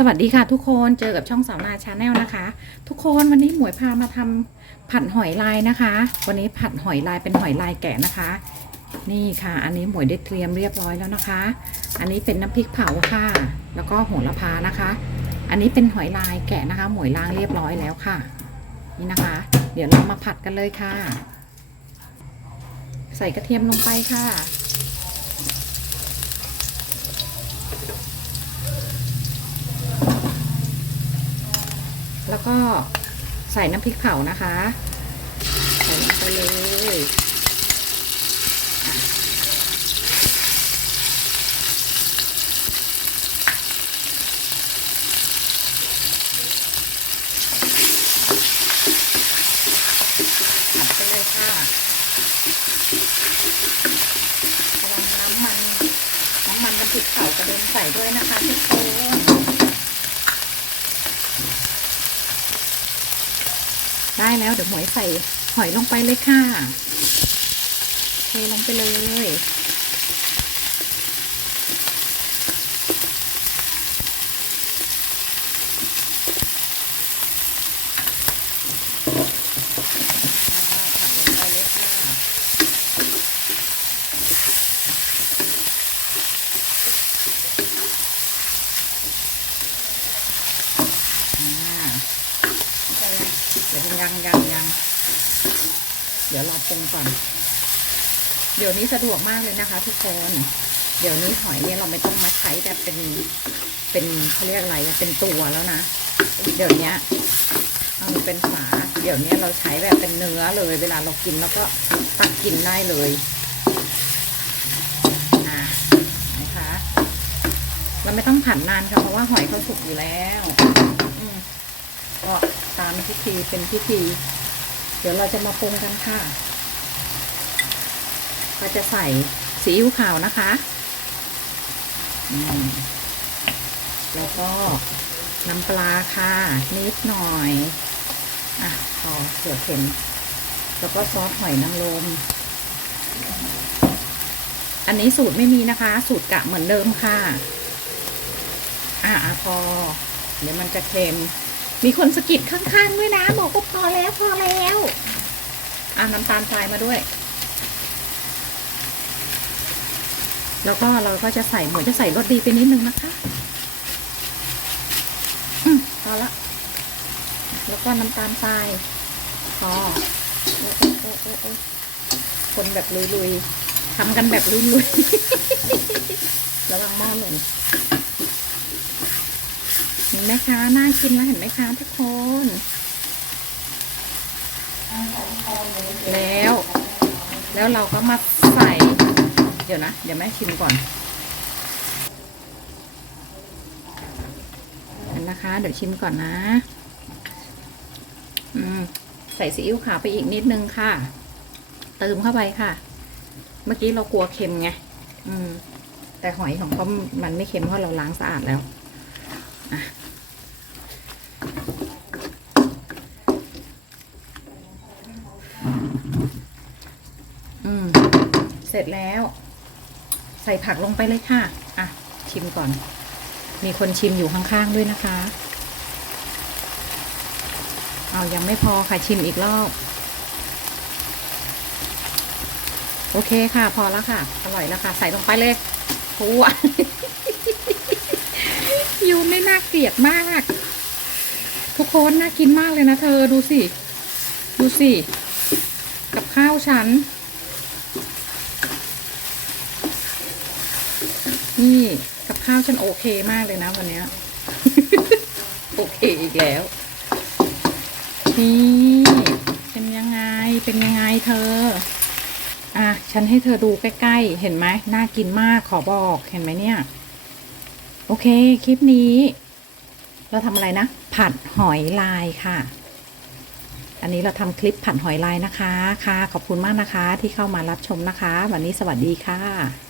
สวัสดีค่ะทุกคนเจอกับช่องสาวนาชาแนลนะคะ ทุกคนวันนี้หมวยพามาทำผัดหอยลายนะคะ วันนี้ผัดหอยลายเป็นหอยลายแกะนะคะ นี่ค่ะ อันนี้หมวยได้เตรียมเรียบร้อยแล้วนะคะ อันนี้เป็นน้ำพริกเผาค่ะ แล้วก็โหระพานะคะ อันนี้เป็นหอยลายแกะนะคะ หมวยล้างเรียบร้อยแล้วค่ะ นี่นะคะ เดี๋ยวเรามาผัดกันเลยค่ะ ใส่กระเทียมลงไปค่ะ แล้วก็ใส่น้ำพริกเผานะคะ ใส่ลงไปเลยผัดไปเลยค่ะระวังน้ำมันน้ำมันพริกเผากระเด็นใส่ด้วยนะคะทุกคน ได้แล้วเดี๋ยวหมวยใส่หอยลงไปเลยค่ะเทลงไปเลย ผัดลงไปเลยค่ะอ่า เดี๋ ยังยังยังเดี๋ยวรอปรุงก่อน เดี๋ยวนี้สะดวกมากเลยนะคะ ทุกคน เดี๋ยวนี้หอยเนี่ยเราไม่ต้องมาใช้แบบเป็นเป็นเขาเรียกอะไรเป็นตัวแล้วนะ เดี๋ยวนี้เอาเป็นฝา เดี๋ยวนี้เราใช้แบบเป็นเนื้อเลย เวลาเรากินแล้วก็ตักกินได้เลยอ่านะคะเราไม่ต้องผัดนานค่ะเพราะว่าหอยเขาสุกอยู่แล้วอืมก็ ตามพิธีเป็นพิธี เดี๋ยวเราจะมาปรุงกันค่ะ ก็จะใส่ซีอิ๊วขาวนะคะแล้วก็น้ำปลาค่ะ นิดหน่อย อะพอเสือเค็มแล้วก็ซอสหอยนางรมอันนี้สูตรไม่มีนะคะ สูตรกะเหมือนเดิมค่ะ อะอะพอ เดี๋ยวมันจะเค็ม มีคนสะกิดข้างๆด้วยนะบอกว่าพอแล้วพอแล้วอะน้ำตาลทรายมาด้วย แล้วก็เราก็จะใส่หมวยจะใส่รสดีไปนิดนึงนะคะ อืมพอละ แล้วก็น้ำตาลทรายพอโอ้โอ้คนแบบลุยๆทำกันแบบลุยๆระวังหม้อหล่นเห็น ไหมคะ น่ากินแล้วเห็นไหมคะทุกคน แล้ว แล้วเราก็มาใส่ เดี๋ยวนะ เดี๋ยวแม่ชิมก่อนเห็นนะคะ เดี๋ยวชิมก่อนนะ อืม ใส่ซีอิ๊วขาวไปอีกนิดนึงค่ะ เติมเข้าไปค่ะ เมื่อกี้เรากลัวเค็มไง อืมแต่หอยของเขามันไม่เค็มเพราะเราล้างสะอาดแล้วอื เสร็จแล้ว ใส่ผักลงไปเลยค่ะ อะ ชิมก่อน มีคนชิมอยู่ข้างๆด้วยนะคะ เอายังไม่พอค่ะชิมอีกรอบ โอเคค่ะ พอแล้วค่ะ อร่อยแล้วค่ะ ใส่ลงไปเลยโอ้ยยูไม่น่าเกลียดมาก ทุกคนน่ากินมากเลยนะเธอดูสิ ดูสิ กับข้าวฉัน นี่กับข้าวฉันโอเคมากเลยนะวันนี้โอเคอีกแล้ว นี่เป็นยังไงเป็นยังไงเธอ อะ ฉันให้เธอดูใกล้ๆ เห็นไหมน่ากินมากขอบอกเห็นไหมเนี่ย โอเค คลิปนี้ เราทำอะไรนะ ผัดหอยลายค่ะ อันนี้เราทำคลิปผัดหอยลายนะคะ ค่ะ ขอบคุณมากนะคะ ที่เข้ามารับชมนะคะ วันนี้สวัสดีค่ะ